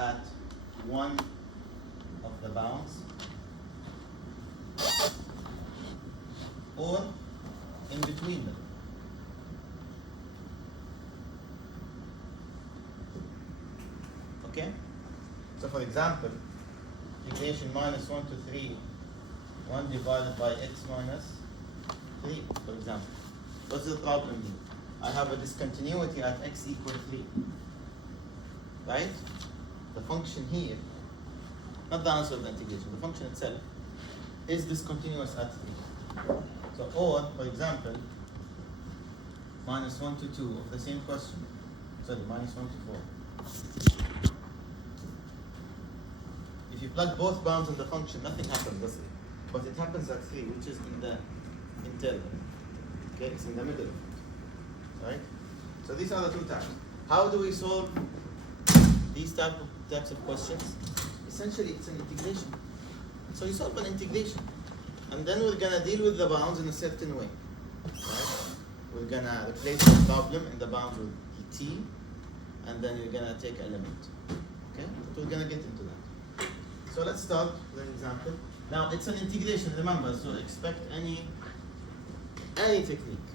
at one of the bounds or in between them. Okay? So for example, integration minus 1 to 3, 1 divided by x minus 3, for example. What's the problem here? I have a discontinuity at x equals 3. Right? The function here, not the answer of the integration, the function itself is discontinuous at 3. So, or, for example, minus 1 to 2 of the same question. Sorry, minus 1 to 4. If you plug both bounds in the function, nothing happens, does it? But it happens at 3, which is in the interval. Okay, it's in the middle of it. Right? So these are the two types. How do we solve these types of questions? Essentially, it's an integration. So you solve an integration. And then we're going to deal with the bounds in a certain way. Right? We're going to replace the problem in the bounds with t, and then you're going to take a limit. Okay? But we're going to get into that. So let's start with an example. Now, it's an integration, remember, so expect any technique,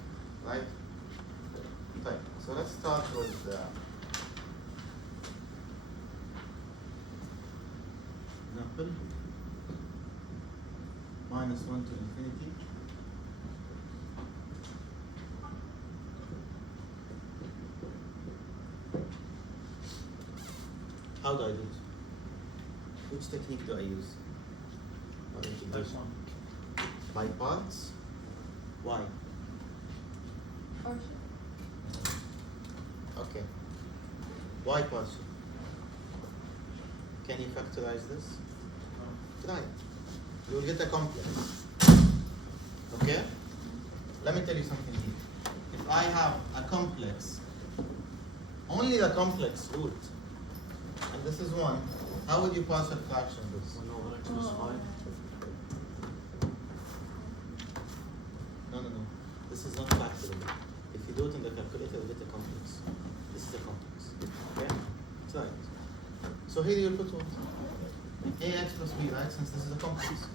right? Right. So let's start with example minus 1 to infinity. How do I do it? Which technique do I use? Integration. By parts? Why? Partial. Okay. Why partial? Can you factorize this? Try it. You will get a complex. Okay? Let me tell you something here. If I have a complex, only the complex root, and this is 1, how would you partial fraction this? 1 over x plus 5. No. This is not factorable. If you do it in the calculator, you get a complex. This is a complex. Okay? Try it. So here you'll put what? Ax plus b, right? Since this is a complex.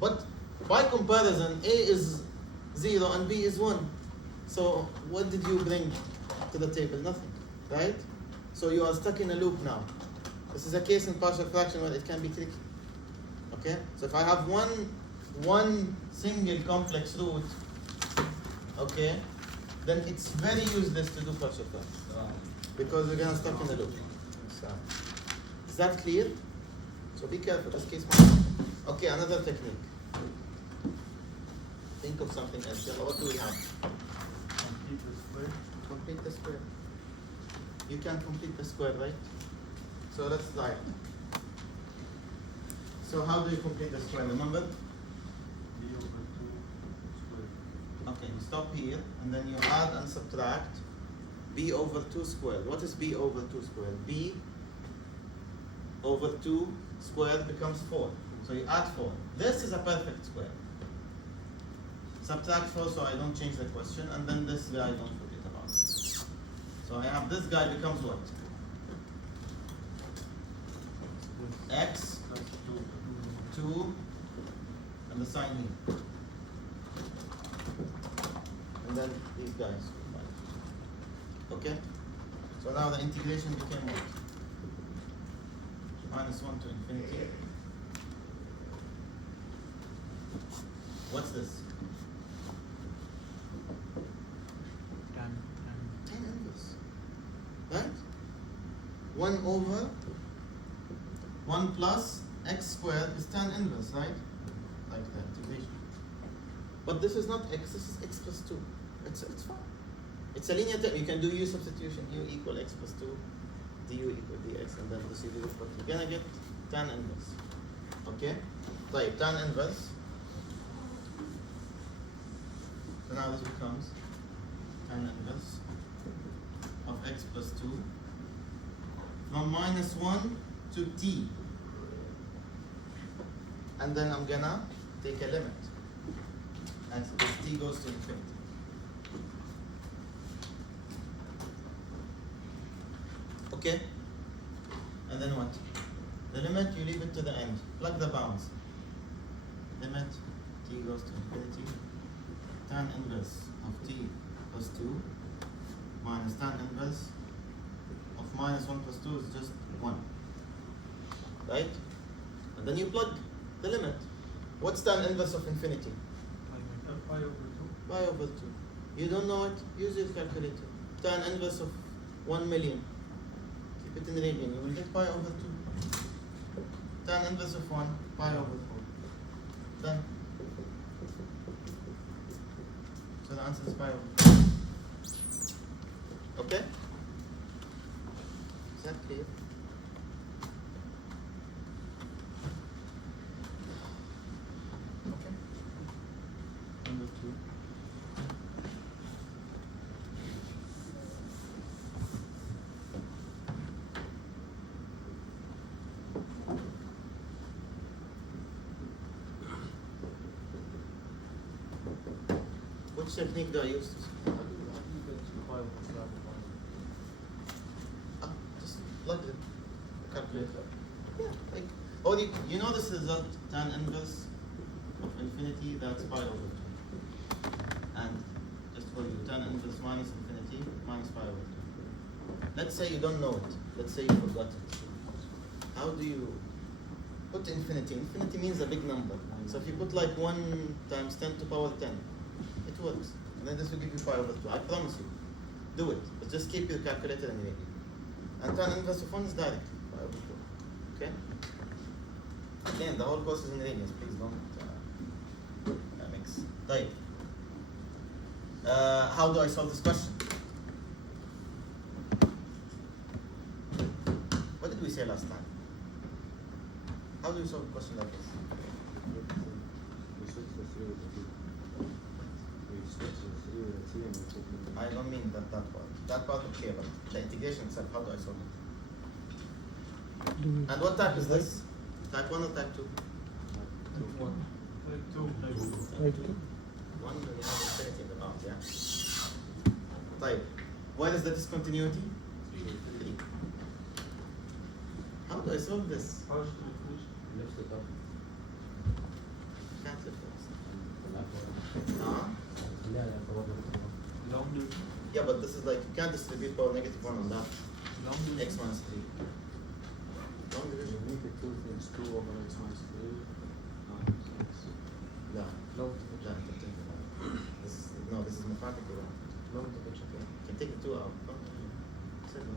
But by comparison, a is 0 and b is 1. So what did you bring to the table? Nothing, right? So you are stuck in a loop now. This is a case in partial fraction where it can be tricky. Okay? So if I have one single complex root, okay, then it's very useless to do partial fraction because we're gonna stuck in a loop. So, is that clear? So be careful. This case might. Okay, another technique. Think of something else. What do we have? Complete the square. Complete the square. You can complete the square, right? So let's try it. So how do you complete the square? Remember? B over 2 square. Okay, you stop here and then you add and subtract b over 2 squared. What is b over 2 squared? b over 2 squared becomes 4. So you add 4. This is a perfect square. Subtract 4 so I don't change the question, and then this guy don't forget about it. So I have this guy becomes what? X Plus 2 and the sign here. And then these guys. Okay? So now the integration became what? Minus 1 to infinity. What's this? Tan inverse. Right? 1 over 1 plus x squared is tan inverse, right? Like the integration. But this is not x, this is x plus 2. It's fine. It's a linear term. You can do u substitution, u equal x plus 2, du equal dx, and then this you do this, but you're gonna get tan inverse. Okay? Like tan inverse. So now this becomes tan inverse of x plus 2 from minus 1 to t. And then I'm gonna take a limit. And this t goes to infinity. Okay? And then what? The limit, you leave it to the end. Plug the bounds. Limit t goes to infinity. Tan inverse of t plus 2 minus tan inverse of minus 1 plus 2 is just 1. Right? And then you plug the limit. What's tan inverse of infinity? Pi over 2. Pi over 2. You don't know it? Use your calculator. Tan inverse of 1 million. Keep it in radian. You will get pi over 2. Tan inverse of 1, pi over 4. Done. So the answer is pi over 4. Okay? Is that clear? Okay. Number 2. Which technique do I use? How do you get to pi over slab of Just plug the calculator. Yeah, like, oh, you know this result, tan inverse of infinity, that's pi over 2. And just for you, tan inverse minus infinity minus pi over 2. Let's say you don't know it. Let's say you forgot it. How do you put infinity? Infinity means a big number. So if you put like 1 times 10 to power 10, it works. And then this will give you pi over 2. I promise you. Do it. But just keep your calculator in radian. And tan inverse of 1 is direct. Pi over 2. Okay? Again, the whole course is in radians. Please don't mix. Right. How do I solve this question? What did we say last time? How do you solve a question like this? We switch the 3 with the 2. We switch the 3 with the 2 and we put the... I don't mean that part. That part okay, but the integration itself, how do I solve it? And what type is this? Type 1 or type 2? Type 1. Type 2. Type 2. 1 you have infinity in the bound, yeah? Type. What is the discontinuity? 3. How do I solve this? How should we finish? Lift it up. Can't lift it. Yeah, Huh? Long division. Yeah, but this is like, you can't distribute power negative 1 on that. Long division. X minus 3. Long You division. make it 2 things, 2 over x minus 3. No. Long No, division. this is mathematically wrong. Long division. Okay. You can take the 2 out. No. Say no.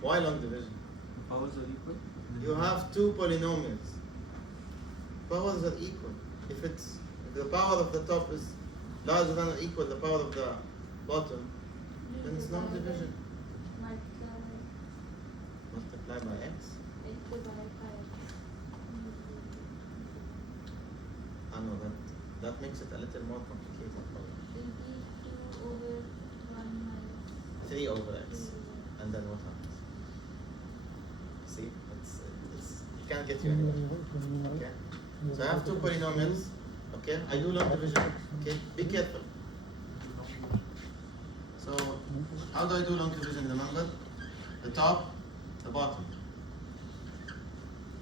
Why long division? The powers are equal. You have 2 polynomials. Powers are equal. If the power of the top is larger than or equal to the power of the bottom, then it's long division. Multiply by x. I know that makes it a little more complicated. 3 over x. And then what happens? See? You can't get you anywhere. Okay? So I have 2 polynomials. Okay? I do long division. Okay? Be careful. So how do I do long division? Remember? The top, the bottom.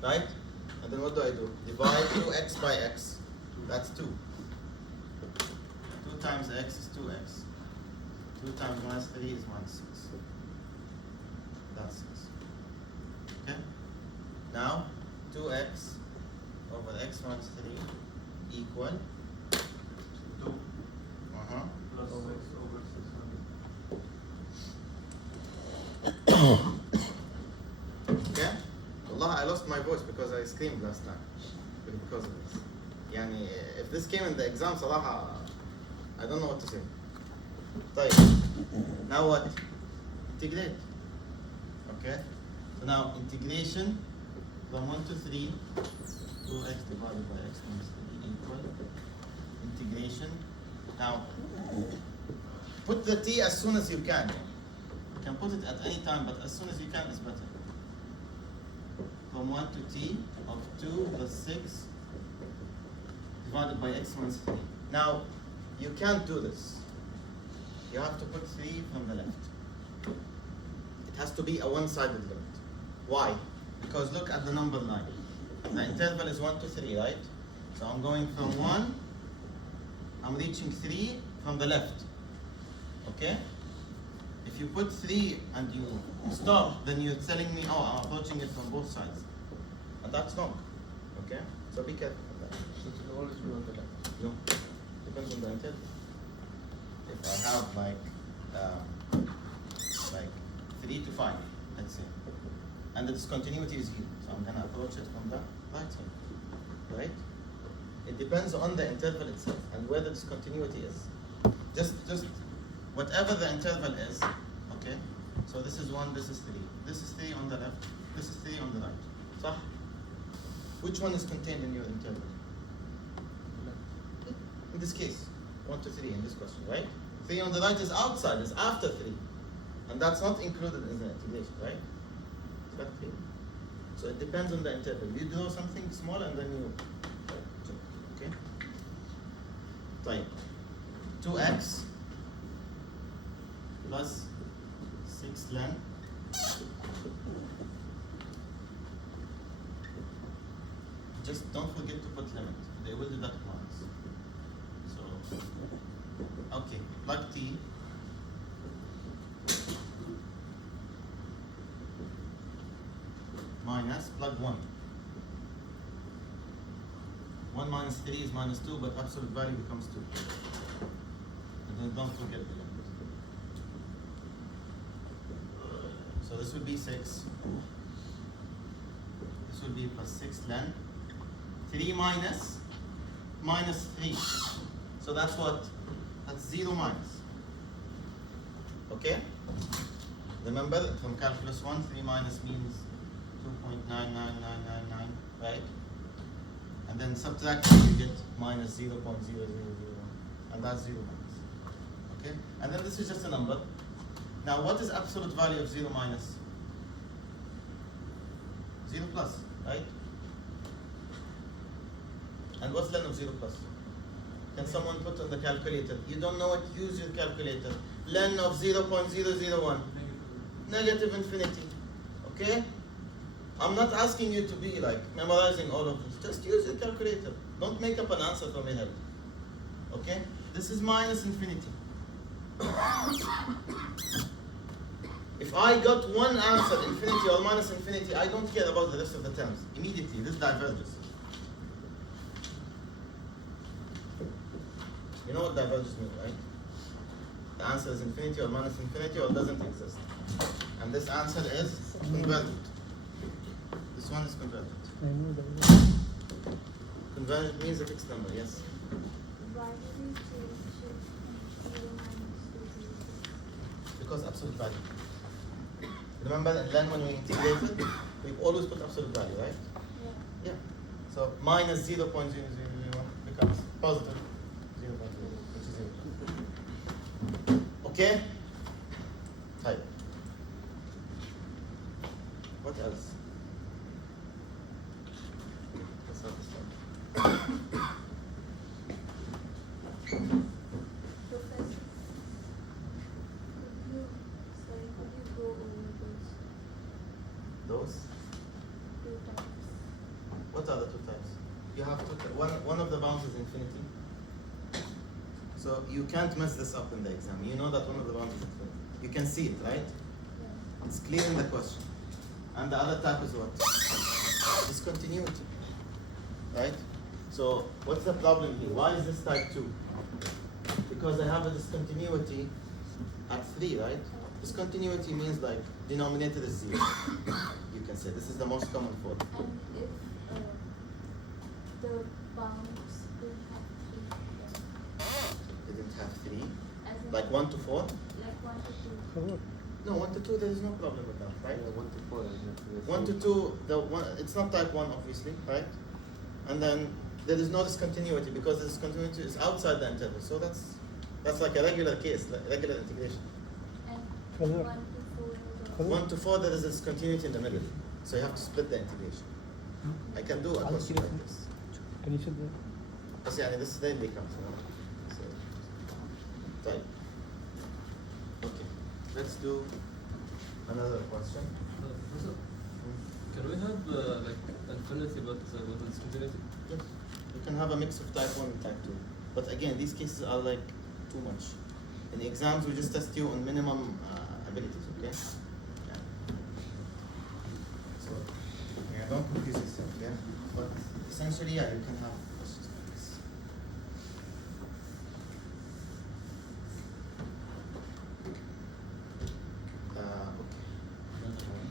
Right? And then what do I do? Divide 2x by x. That's 2. 2 times x is 2x. 2 times minus 3 is minus 6. That's 6. Okay? Now, 2x over x minus 3 equal 2 uh-huh. plus 6 over 600. Okay? Allah, I lost my voice because I screamed last time because of this. Yani, if this came in the exam, Salah, I don't know what to say. طيب. Now what? Integrate. Okay? So now integration from 1 to 3, 2x divided by x minus 3 equal integration. Now, put the t as soon as you can. You can put it at any time, but as soon as you can is better. From 1 to t of 2 plus 6 divided by x minus 3. Now, you can't do this. You have to put 3 from the left. has to be a one-sided limit. Why? Because look at the number line. The interval is 1 to 3, right? So I'm going from 1, I'm reaching 3 from the left. Okay? If you put 3 and you stop, then you're telling me, oh, I'm approaching it from both sides. And that's wrong. Okay? So be careful of that. So it will always be on the left. No. Depends on the interval. If I have like 3 to 5, let's say, and the discontinuity is here, so I'm gonna approach it from the right side, right? It depends on the interval itself and where the discontinuity is. Just whatever the interval is, okay? So this is 1, this is 3. This is 3 on the left, this is 3 on the right. So, which one is contained in your interval? In this case, 1 to 3 in this question, right? 3 on the right is outside, is after 3. And that's not included in the integration, right? Is that clear? So it depends on the interval. You draw something small and then you, okay? Right. 2x plus 6 len just don't forget to put limit. They will deduct marks. So, okay, plug t minus plug 1. 1 minus 3 is minus 2, but absolute value becomes 2. And then don't forget the limit. So this will be 6. This will be plus 6 len. 3 minus 3. So that's what? That's 0 minus. Okay? Remember from calculus 1, 3 minus means 2.99999, right? And then subtract you get minus 0.0001. And that's 0 minus. Okay? And then this is just a number. Now what is absolute value of 0 minus? 0 plus, right? And what's len of 0 plus? Can someone put on the calculator? You don't know it, use your calculator. Len of 0.001. Negative infinity. Okay? I'm not asking you to be like memorizing all of this. Just use your calculator. Don't make up an answer from your head. Okay? This is minus infinity. If I got one answer, infinity or minus infinity, I don't care about the rest of the terms. Immediately, this diverges. You know what diverges means, right? The answer is infinity or minus infinity or doesn't exist. And this answer is convergent. This one is convergent. Convergent means a fixed number, yes? Why did you change it from 0 minus to 0? Because absolute value. Remember that then when we integrated, we've always put absolute value, right? Yeah. Yeah. So minus 0.0001 becomes positive 0.0, which is 0. Okay? Type. What else? Let's have this one. Professor, could you go over Those? 2 times? What are the 2 types? You have one of the bounds is infinity. So you can't mess this up in the exam. You know that one of the bounds is infinity. You can see it, right? Yeah. It's clear in the question. And the other type is what? Discontinuity. Right? So what's the problem here? Why is this type 2? Because I have a discontinuity at 3, right? Discontinuity means like denominator is 0. You can say this is the most common form. And if the bounds didn't have 3, It didn't have 3. as in Like 1 to 4? like 1 to 2. No, 1 to 2 there is no problem with that, right? Yeah, 1 to 4. and 1 to 2, it's not type 1 obviously, right? And then there is no discontinuity because the discontinuity is outside the interval. So that's like a regular case, like regular integration. And 1 to 4 is also 1 to 4 there is a discontinuity in the middle. So you have to split the integration. I can do a question like this. Can you sit there? بس يعني this then becomes so طيب. Okay, let's do Another question? Professor, can we have like infinity but with infinity? Yes. You can have a mix of type 1 and type 2. But again, these cases are like too much. In the exams, we just test you on minimum abilities, okay? Yeah. So, yeah, don't confuse yourself, yeah? But essentially, yeah, you can have questions like this. Okay. Another one.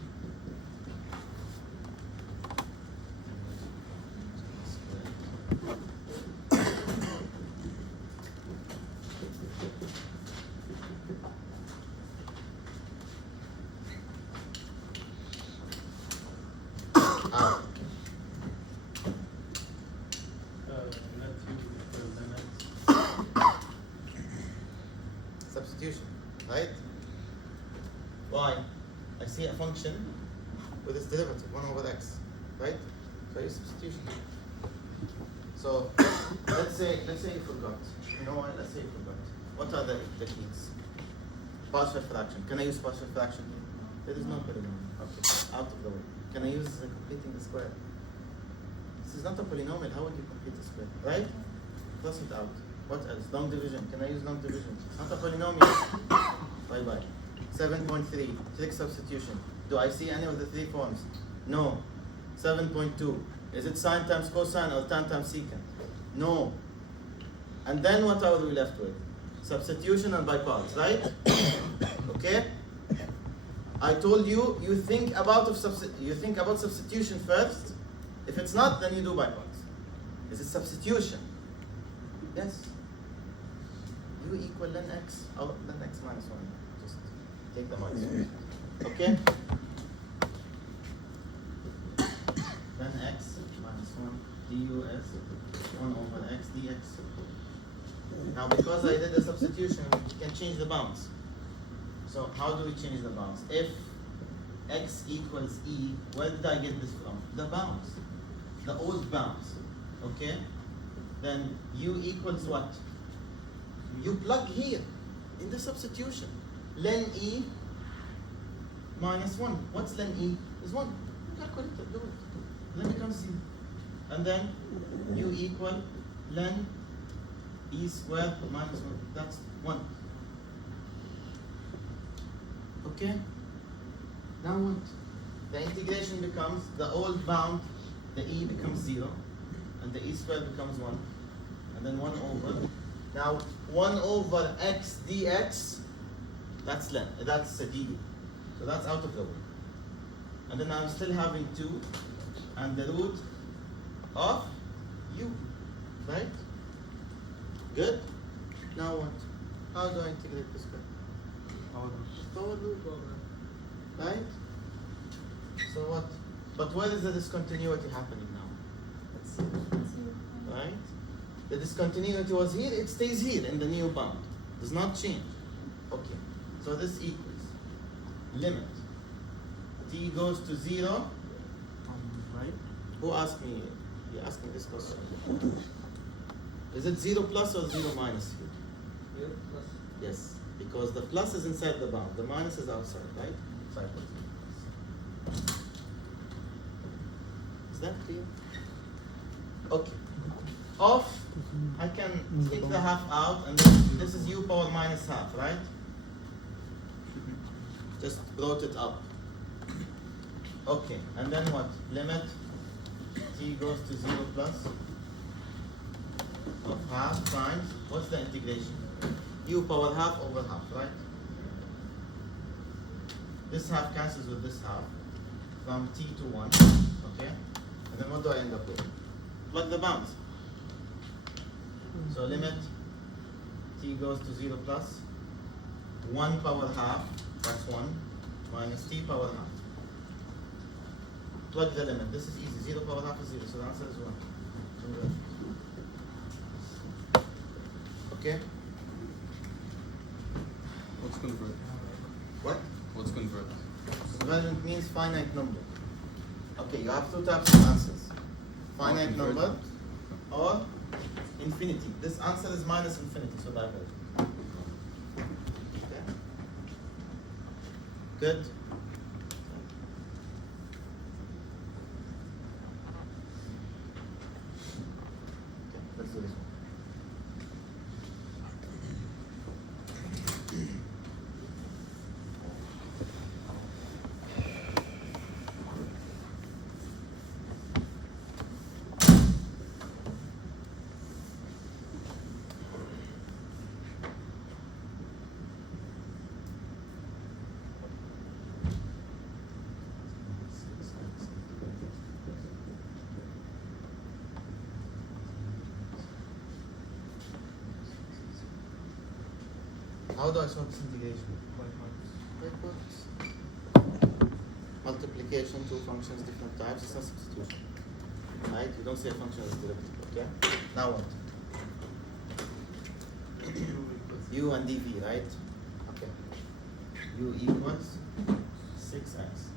Ah, Not you for limits. substitution, right? Why? I see a function with its derivative, 1 over x, right? So I use substitution. So let's say you forgot. You know what? Let's say you forgot. What are the techniques? Partial fraction. Can I use partial fraction here? There is no polynomial. Okay, out of the way. Can I use completing the square? This is not a polynomial. How would you complete the square? Right? Cross it out. What else? Long division. Can I use long division? It's not a polynomial. Bye bye. 7.3. Trig substitution. Do I see any of the three forms? No. 7.2. Is it sine times cosine or tan times secant? No. And then what are we left with? Substitution and by parts, right? Okay? I told you, you think about substitution first. If it's not, then you do by parts. Is it substitution? Yes. U equal ln x, or ln x minus 1. Just take the minus. Okay? Ln x minus 1 du is 1 over x dx. Now because I did a substitution, we can change the bounds. So how do we change the bounds? If x equals e, where did I get this from? The bounds. The old bounds. Okay? Then u equals what? You plug here in the substitution. Len e minus 1. What's len e? Is 1. Calculate it, do it. Then becomes 0. And then u equal len e squared minus 1. That's 1. Okay? Now what? The integration becomes the old bound, the e becomes 0, and the e squared becomes 1, and then 1 over. Now 1 over x dx, that's du. So that's out of the way. And then I'm still having 2 and the root of u, right? Good? Now what? How do I integrate this guy? Forward loop over. Right? So what? But where is the discontinuity happening now? Let's see. Right? The discontinuity was here, it stays here in the new bound. Does not change. Okay. So this equals limit t goes to 0. Right? Who asked me? You asked me this question. Is it 0 plus or 0 minus here? 0 plus. Yes. Because the plus is inside the bound, the minus is outside, right? So I put 0 plus. Is that clear? Okay. Off, I can take the half out, and then this is u power minus half, right? Just brought it up. Okay, and then what? Limit t goes to 0 plus of half times, what's the integration? U power half over half, right? This half cancels with this half from t to 1, okay? And then what do I end up with? Plug the bounds. So limit t goes to 0 plus 1 power half, that's 1, minus t power half. Plug the limit. This is easy. 0 power half is 0, so the answer is 1. Okay? What's convert? What? What's convert? Convergent means finite number. Okay, you have two types of answers. Finite Convergent. number or infinity. This answer is minus infinity, so divergent. Okay? Good? How do I solve this integration? By products. Multiplication, two functions, different types, it's not substitution. Right? You don't say a function as a derivative, okay? Now what? U and dv, right? Okay. U equals 6x.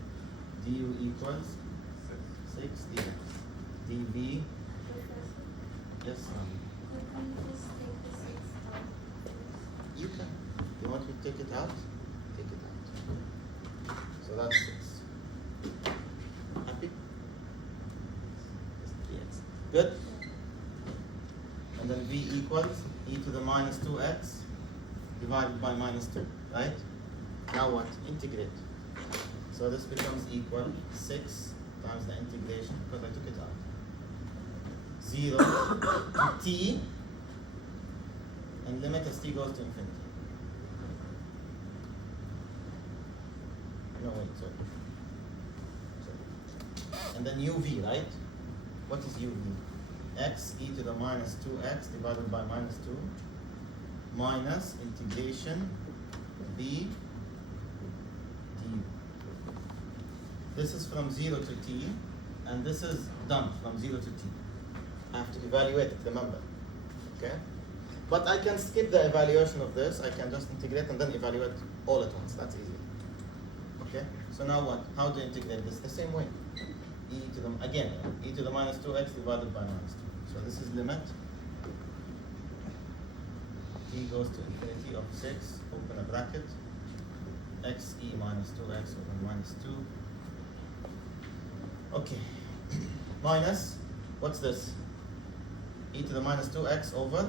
Du equals 6 dx. dv, yes, Can you just take the 6 out? you can. You want me to take it out? Take it out. So that's 6. Happy? Yes. Good? And then v equals e to the minus 2x divided by minus 2, right? Now what? Integrate. So this becomes equal 6 times the integration, because I took it out. 0 to t, and limit as t goes to infinity. No, wait, sorry. And then uv, right? What is uv? X e to the minus 2x divided by minus 2 minus integration v du. This is from 0 to t, and this is done from 0 to t. I have to evaluate it, remember. Okay? But I can skip the evaluation of this. I can just integrate and then evaluate all at once. That's easy. Okay? So now what? How do you integrate this? The same way. E to the, again, e to the minus 2x divided by minus 2. So this is limit. T goes to infinity of 6, open a bracket. X e minus 2x over minus 2. Okay. Minus, what's this? E to the minus 2x over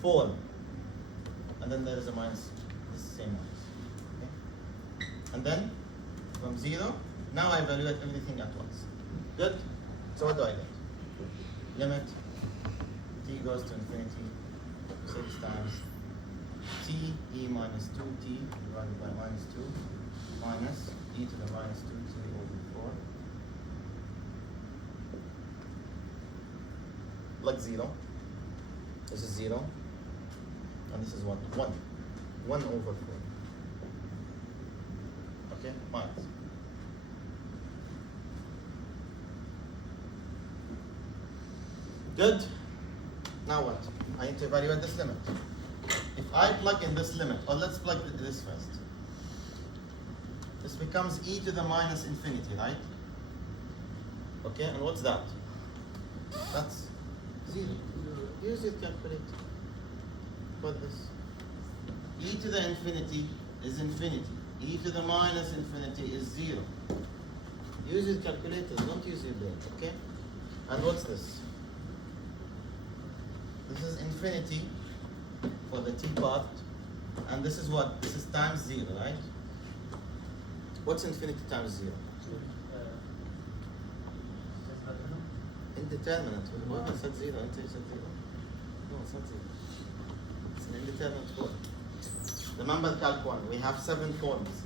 4. And then there is a minus, this same minus. Okay? And then from 0, now I evaluate everything at once. Good? So what do I get? Limit t goes to infinity 6 times t e minus 2t divided by minus 2 minus e to the minus 2t over 4. Like 0. This is 0. And this is what? 1. 1 over 4. Okay? Minus. Good? Now what? I need to evaluate this limit. If I plug in this limit, or let's plug this first. This becomes e to the minus infinity, right? Okay, and what's that? That's 0. Use your calculator for this. E to the infinity is infinity. E to the minus infinity is 0. Use your calculator, don't use your brain, okay? And what's this? This is infinity for the t part, and this is what? This is times 0, right? What's infinity times 0? Indeterminate. Whoever said 0, until you said 0. No, it's not 0. It's an indeterminate form. Remember Calc 1, we have 7 forms.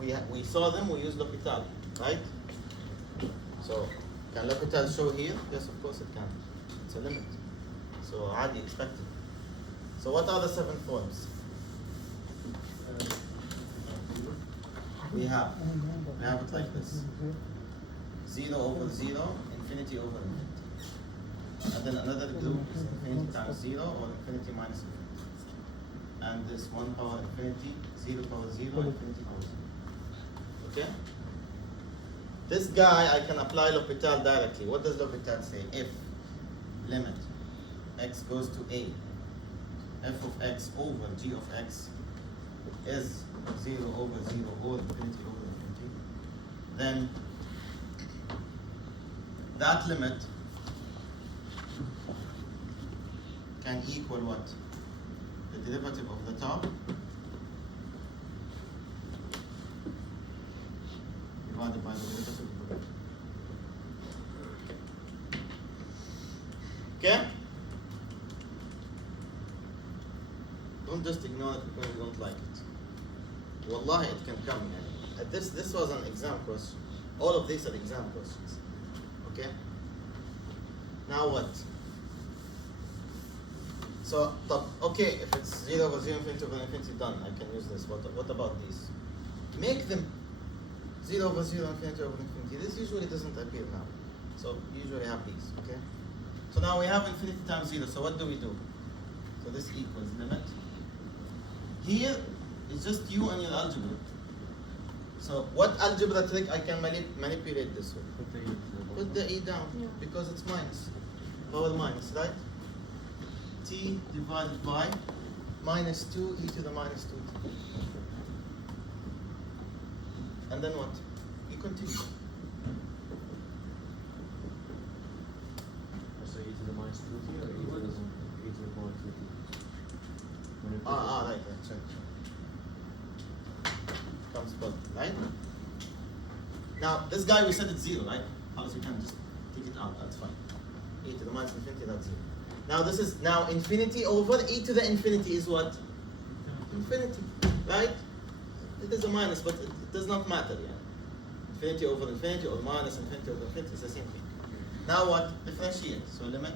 If we saw them, we use L'Hopital, right? So, can L'Hopital show here? Yes, of course it can. It's a limit. So, عادي, expected. So, what are the 7 forms? We have it like this. 0 over 0, infinity over infinity. And then another group is infinity times 0 or infinity minus infinity. And this 1 power infinity, 0 power 0, infinity power 0. Okay? This guy, I can apply L'Hopital directly. What does L'Hopital say? If limit x goes to a, f of x over g of x is 0 over 0 or infinity over infinity, then that limit can equal what? The derivative of the top divided by the derivative of the bottom. Okay? Don't just ignore it because you don't like it. Wallahi, it can come. This was an exam question. All of these are exam questions. Okay? Now what? So, okay, if it's 0 over 0, infinity over infinity, done. I can use this. What about these? Make them 0 over 0, infinity over infinity. This usually doesn't appear now. So, usually have these, okay? So now we have infinity times 0. So what do we do? So this equals limit. Here is just you and your algebra. So what algebra trick I can manipulate this with? Put the e down, Yeah. because it's minus. Power minus, right? T divided by minus 2 e to the minus 2t. And then what? You continue. So e to the minus 2t or e to the power 2t? Right, check. Comes both, right? Now, this guy we said it's 0, right? Else you can just take it out, that's fine. E to the minus infinity, that's 0. Now this is, now infinity over e to the infinity is what? Infinity, right? It is a minus, but it does not matter, yeah. Infinity over infinity or minus infinity over infinity is the same thing. Now what? Differentiate. So limit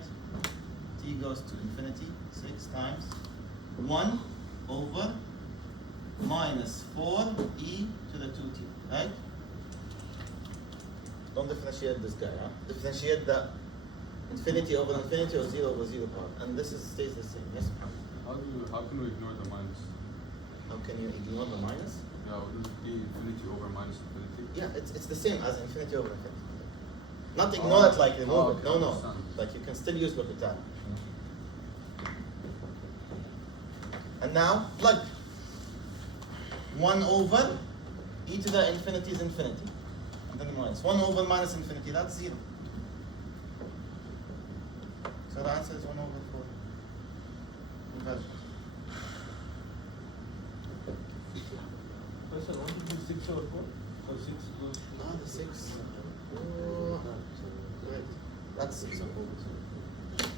t goes to infinity 6 times 1 over minus 4 e to the 2t, right? Don't differentiate this guy, huh? Differentiate the infinity over infinity or 0 over 0 part. And this stays the same, yes? How can we ignore the minus? How can you ignore the minus? Yeah, would it be infinity over minus infinity? Yeah, it's the same as infinity over infinity. Not ignore it like remove it. okay, No. understand. Like you can still use L'Hopital. And now plug. 1 over e to the infinity is infinity. And then minus. 1 over minus infinity, that's 0. So the answer is 1 over 4. Inversion. Question, what is 6 over 4? Or 6 goes to... Ah, the 6. Oh, great. That's 6 over 4.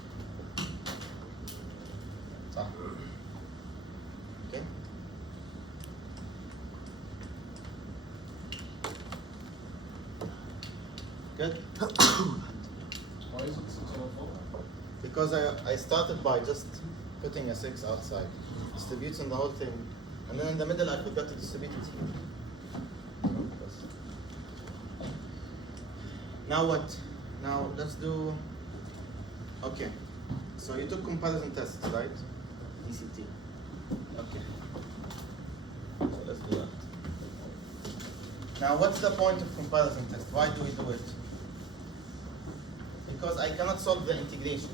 Ah. Okay. Good. Why is it 6 over 4? Because I started by just putting a 6 outside, distributing the whole thing, and then in the middle I forgot to distribute it here. Now what? Now let's do, okay. So you took comparison tests, right? ECT. Okay. So let's do that. Now what's the point of comparison test? Why do we do it? Because I cannot solve the integration.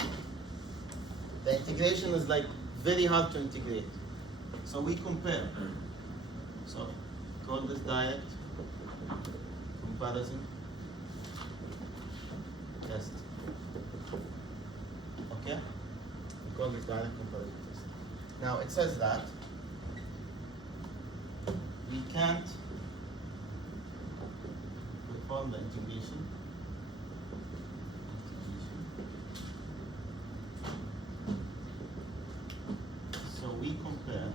The integration is like very hard to integrate. So we compare. So call this direct comparison test. Okay? We call this direct comparison test. Now it says that we can't perform the integration. So we compare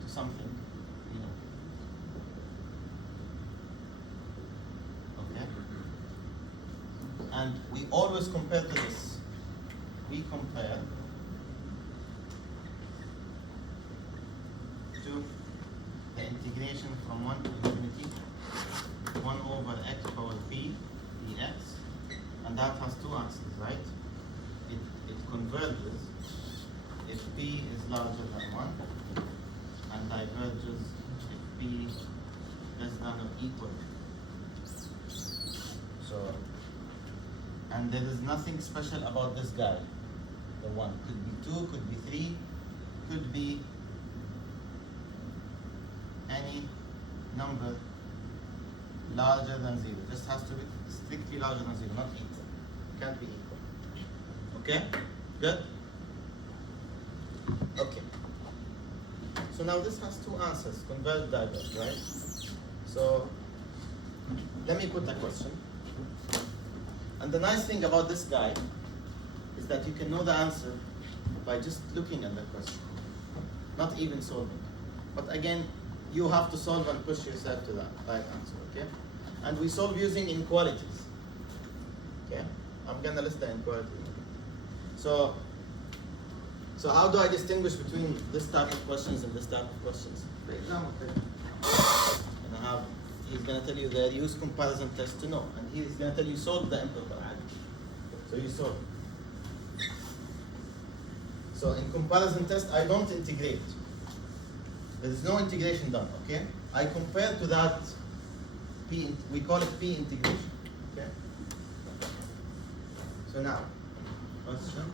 to something, you know. Okay? And we always compare to this. We compare to the integration from 1 to infinity, 1 over x power p dx, and that has two answers, right? It converges if p is larger than 1 and diverges if p less than or equal. So, and there is nothing special about this guy. The 1 could be 2, could be 3, could be any number larger than 0. Just has to be strictly larger than 0, not equal. It can't be equal. Okay? Good? Okay. So now this has two answers, converge, diverge, right? So let me put a question. And the nice thing about this guy is that you can know the answer by just looking at the question, not even solving. But again, you have to solve and push yourself to that right answer, okay? And we solve using inequalities, okay? I'm gonna list the inequality. So how do I distinguish between this type of questions and this type of questions? For example, he's gonna tell you that use comparison test to know, and he's gonna tell you solve the improper act. So you solve. So in comparison test, I don't integrate. There's no integration done, okay? I compare to that P, we call it P integration, okay? So now, question.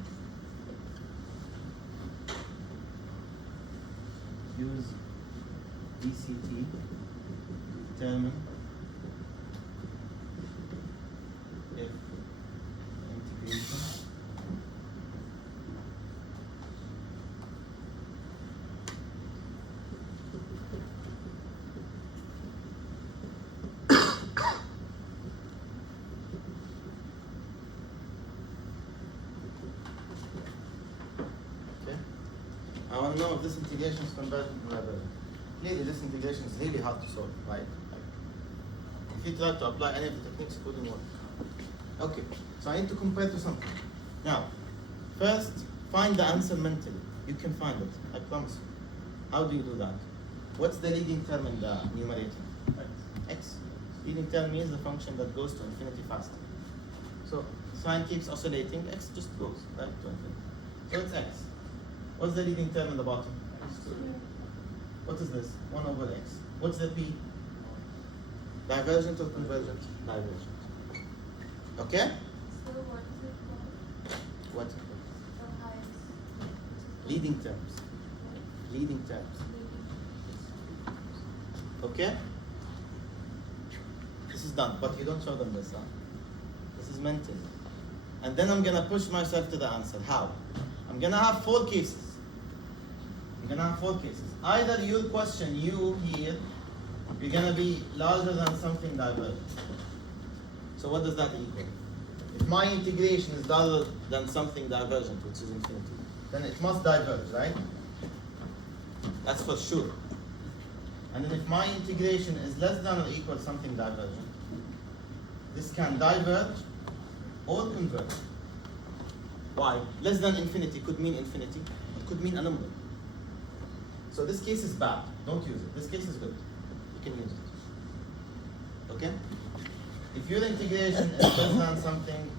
Use DCT to determine if integration I want to know if this integration is convergent or divergent. Clearly, this integration is really hard to solve, right? If you try to apply any of the techniques, it wouldn't work. Okay, so I need to compare to something. Now, first, find the answer mentally. You can find it, I promise you. How do you do that? What's the leading term in the numerator? X. Leading term means the function that goes to infinity faster. So, sign keeps oscillating, X just goes right to infinity. So it's X. What's the leading term in the bottom? What is this? 1 over X. What's the P? Divergent or convergent? Divergent. Okay? So what is it called? What? The highest. Leading terms. Leading terms. Okay? This is done, but you don't show them this, huh? This is mental. And then I'm gonna push myself to the answer. How? I'm gonna have 4 cases. I'm gonna have 4 cases. Either your question, you here, you're gonna be larger than something divergent. So what does that equal? If my integration is larger than something divergent, which is infinity, then it must diverge, right? That's for sure. And then if my integration is less than or equal something divergent, this can diverge or converge. Why? Less than infinity could mean infinity, it could mean a number. So this case is bad, don't use it. This case is good, you can use it. Okay? If your integration is less than something,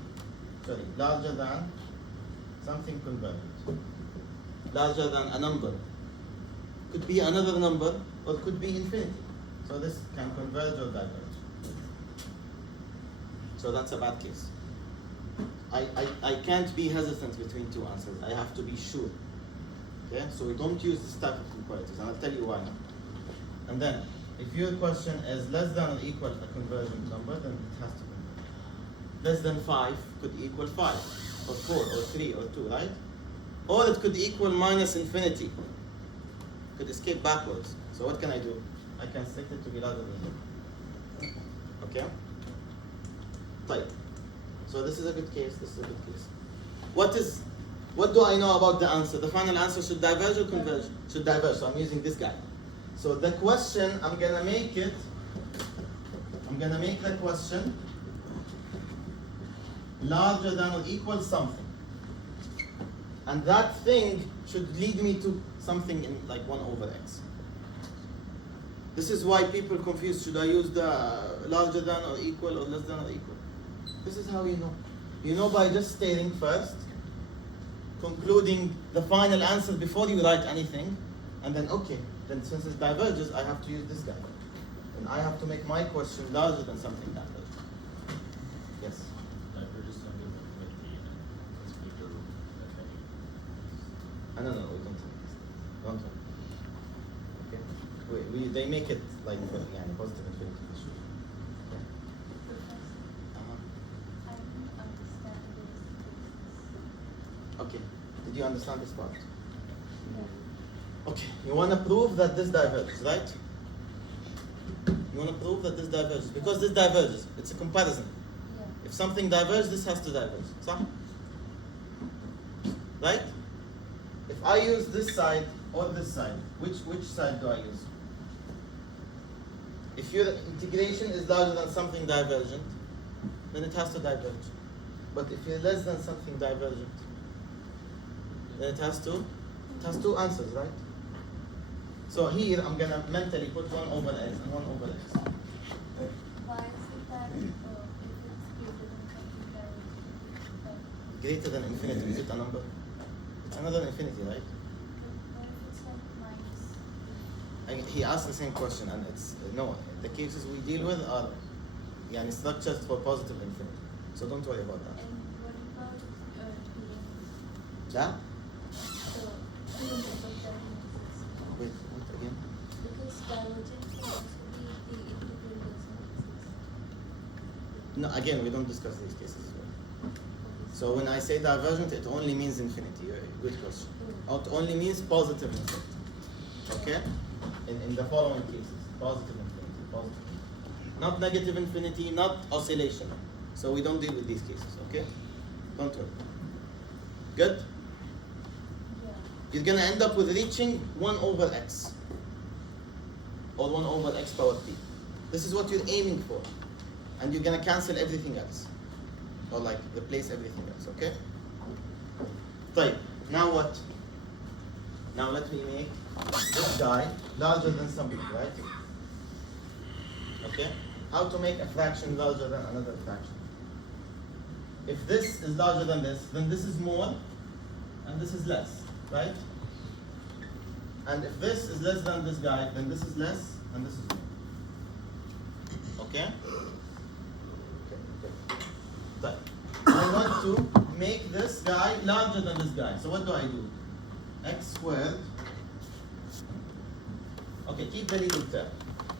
larger than something convergent, larger than a number, could be another number or could be infinity. So this can converge or diverge. So that's a bad case. I can't be hesitant between 2 answers. I have to be sure. Okay? So we don't use this type of inequalities, and I'll tell you why now. And then, if your question is less than or equal a convergent number, then it has to converge. Less than 5 could equal 5, or 4, or 3, or 2, right? Or it could equal minus infinity. Could escape backwards. So what can I do? I can set it to be larger than 0. Okay? Right. So this is a good case, this is a good case. What do I know about the answer? The final answer should diverge or converge? Should diverge, so I'm using this guy. So the question, I'm gonna make the question larger than or equal something. And that thing should lead me to something in like 1 over X. This is why people confuse, should I use the larger than or equal or less than or equal? This is how you know. You know by just stating first, concluding the final answer before you write anything, and then okay, then since it diverges, I have to use this guy. And I have to make my question larger than something divergent. Yes? Diverges something like the speaker that No, we don't have this. Don't have. Okay? They make it like positive infinity. Okay? I didn't understand this. Okay. Did you understand this part? Yeah. Okay. You want to prove that this diverges, right? You want to prove that this diverges because this diverges. It's a comparison. Yeah. If something diverges, this has to diverge. صح? Right? If I use this side or this side, which side do I use? If your integration is larger than something divergent, then it has to diverge. But if you're less than something divergent, then it has two answers, right? So here I'm gonna mentally put 1 over x and 1 over x. Why is it that if it's greater than something Greater than infinity, divergent? is it a number? It's another infinity, right? What if it's like minus? He asked the same question, and it's no. The cases we deal with are structured for positive infinity, so don't worry about that. And what about Yeah? so even if it doesn't exist? Wait, what again? Because divergence can also be the integral doesn't exist. No, again, we don't discuss these cases as well. So when I say divergent, it only means infinity. Good question. It only means positive infinity. Okay? In the following cases, positive infinity, positive infinity. Not negative infinity, not oscillation. So we don't deal with these cases, okay? Don't worry. Good? Yeah. You're gonna end up with reaching 1 over x. Or 1 over x power t. This is what you're aiming for. And you're gonna cancel everything else. Or like replace everything else, okay? Right, now what? Now let me make this guy larger than something, right? Okay? How to make a fraction larger than another fraction? If this is larger than this, then this is more, and this is less, right? And if this is less than this guy, then this is less, and this is more. Okay? Okay. Right. I want to make this guy larger than this guy. So what do I do? X squared. Okay, keep the leading term.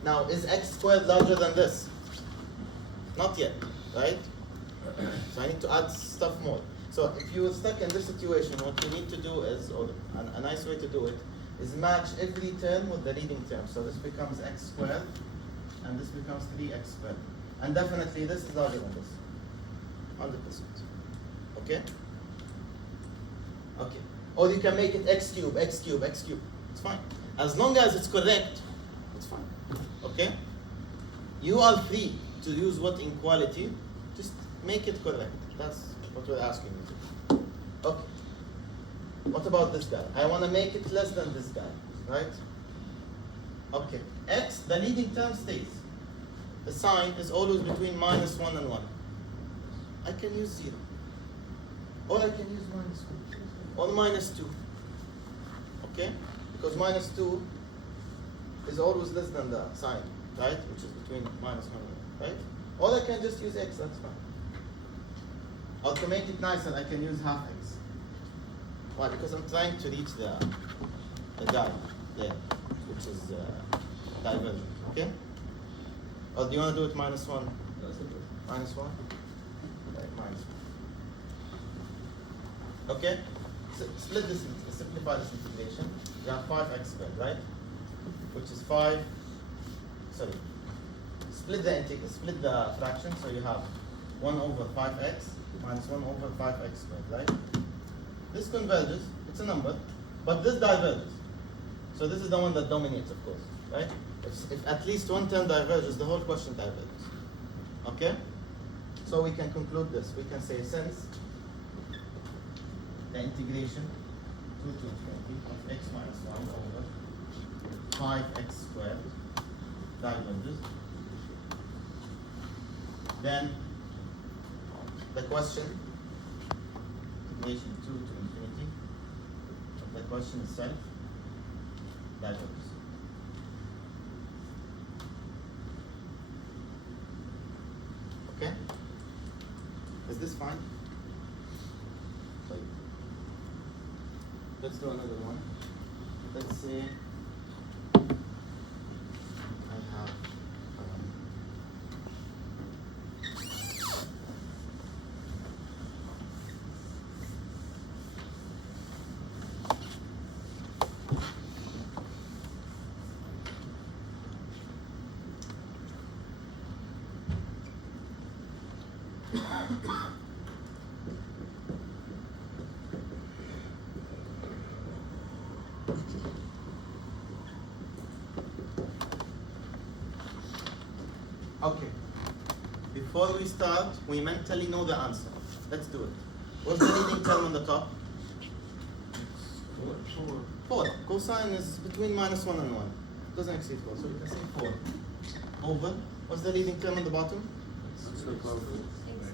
Now, is x squared larger than this? Not yet, right? So I need to add stuff more. So if you're stuck in this situation, what you need to do is, or a nice way to do it, is match every term with the leading term. So this becomes x squared, and this becomes 3x squared. And definitely this is larger than this. 100%. Okay? Okay. Or you can make it x cubed, x cubed, x cubed. It's fine. As long as it's correct, it's fine. Okay? You are free to use what inequality, just make it correct. That's what we're asking you to do. Okay. What about this guy? I want to make it less than this guy, right? Okay. X, the leading term stays. The sign is always between minus 1 and 1. I can use 0. Or I can use minus 1. Or minus 2. Okay? Because minus 2 is always less than the sign, right? Which is between minus 1 and 1, right? Or I can just use x, that's fine. Or to make it nicer, I can use half x. Why? Because I'm trying to reach the guy there, which is divergent, okay? Or do you want to do it minus 1? That's it. Minus 1? Right, minus 1. Okay? So split this, simplify this integration. You have 5x squared, right? Which is 5, sorry. Split the fraction, so you have 1 over 5x minus 1 over 5x squared, right? This converges, it's a number, but this diverges. So this is the one that dominates, of course, right? If at least one term diverges, the whole question diverges. Okay? So we can conclude this. We can say since the integration 2 to infinity of x minus 1 over 5x squared diverges, then the question integration 2 to infinity of the question itself diverges. Okay? Is this fine? Right. Let's do another one. Let's say I have okay. Before we start, we mentally know the answer. Let's do it. What's the leading term on the top? 4. Cosine is between minus 1 and 1. Doesn't exceed 4, so you can say 4. Over. What's the leading term on the bottom? X squared power 4.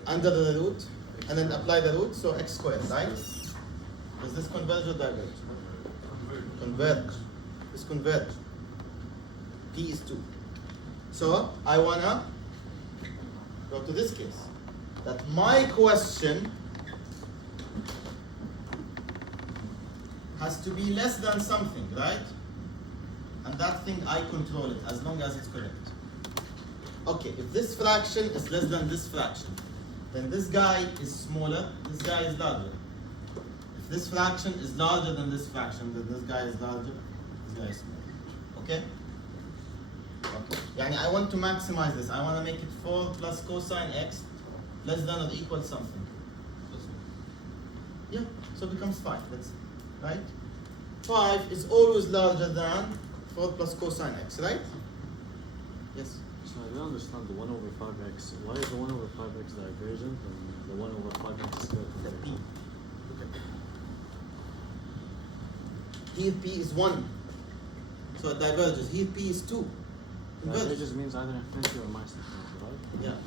Under the root. And then apply the root, so x squared, right? Does this converge or diverge? Converge. This converge. P is 2. So I wanna go to this case. That my question has to be less than something, right? And that thing I control it as long as it's correct. Okay, if this fraction is less than this fraction, then this guy is smaller, this guy is larger. If this fraction is larger than this fraction, then this guy is larger, this guy is smaller. Okay? Okay. Yani I want to maximize this. I want to make it 4 plus cosine x less than or equal something. Yeah, so it becomes 5. That's right? 5 is always larger than 4 plus cosine x, right? Yes. So I don't understand the 1 over 5x. Why is the 1 over 5x divergent and the 1 over 5x squared The p. convergent? Look at P. Here p is 1. So it diverges. Here p is 2. Converge. Diverges means either infinity or minus infinity, right? Yeah.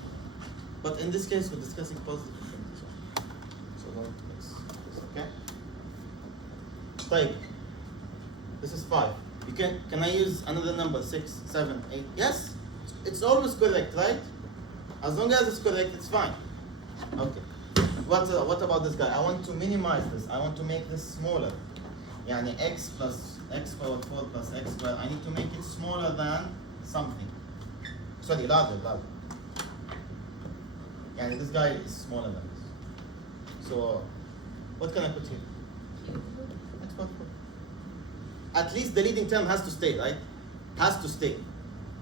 But in this case, we're discussing positive infinity. So don't mix this, okay? Type. This is 5. You can I use another number? 6, 7, 8? Yes? It's always correct, right? As long as it's correct, it's fine. Okay. What about this guy? I want to minimize this. I want to make this smaller. Yani x plus x power 4 plus x squared. I need to make it smaller than something. Sorry, larger. Yani this guy is smaller than this. So, what can I put here? X power 4. At least the leading term has to stay, right? Has to stay.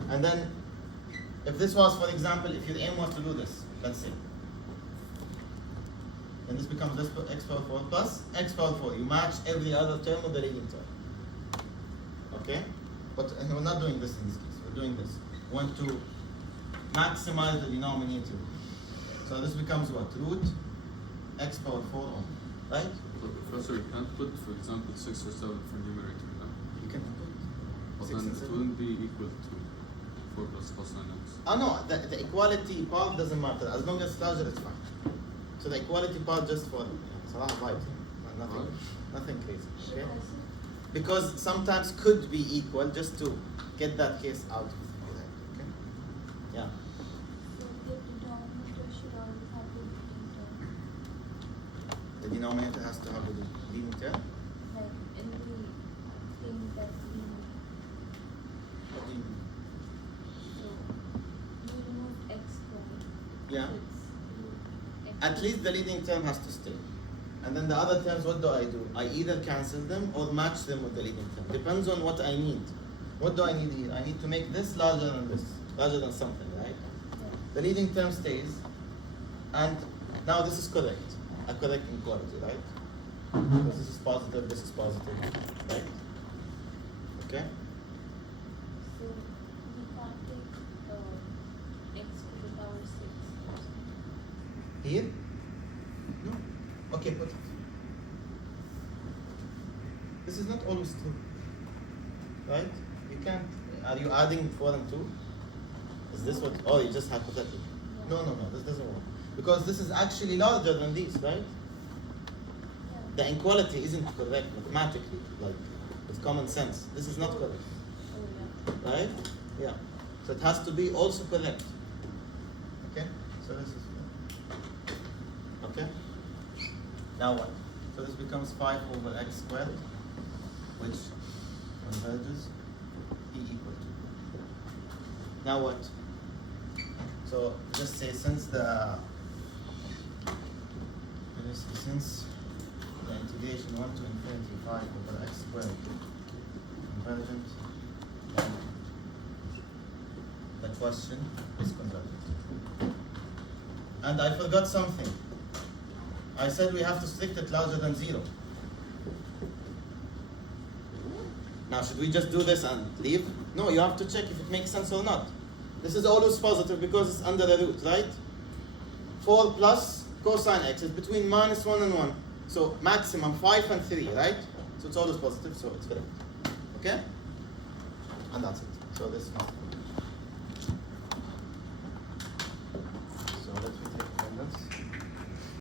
And then, if this was, for example, if your aim was to do this, let's say, then this becomes x power 4 plus x power 4. You match every other term with the leading term. Okay? But we're not doing this in this case. We're doing this. We want to maximize the denominator. So this becomes what? Root x power 4 on. Right? But Professor, you can't put, for example, 6 or 7 for numerator, no? You can put But 6 then and it 7. wouldn't be equal to 4 plus cosine x. Oh no, the equality part doesn't matter. As long as it's larger, it's fine. So the equality part just for Salah vibes. Nothing crazy. Okay? Because sometimes could be equal just to get that case out of the way. Okay? Yeah. So the denominator should always have the leading term. The denominator has to have the leading term. Like in the thing that we What do you mean? so you remove x squared. Yeah. So it's x At least the leading term has to stay. And then the other terms, what do? I either cancel them or match them with the leading term. Depends on what I need. What do I need here? I need to make this larger than this, larger than something, right? The leading term stays, and now this is correct. A correct inequality, right? Because this is positive, right? Okay? So we can't take x to the power 6. Here? No. Okay, put it. This is not always true. Right? You can't. Are you adding 4 and 2? Is this what? Oh, you just hypothetical. No, this doesn't work. Because this is actually larger than these, right? Yeah. The inequality isn't correct mathematically, like with common sense. This is not correct. Oh yeah. Right? Yeah. So it has to be also correct. Okay? So this is okay? Now what? So this becomes 5 over x squared, which converges p equal to. Now what? So just say since the integration 1 to infinity 5 over x squared convergent, then the question is convergent. And I forgot something. I said we have to strict it larger than 0. Now should we just do this and leave? No, you have to check if it makes sense or not. This is always positive because it's under the root, right? 4 plus cosine x is between minus 1 and 1. So maximum 5 and 3, right? So it's always positive, so it's correct. Okay? And that's it. So this is not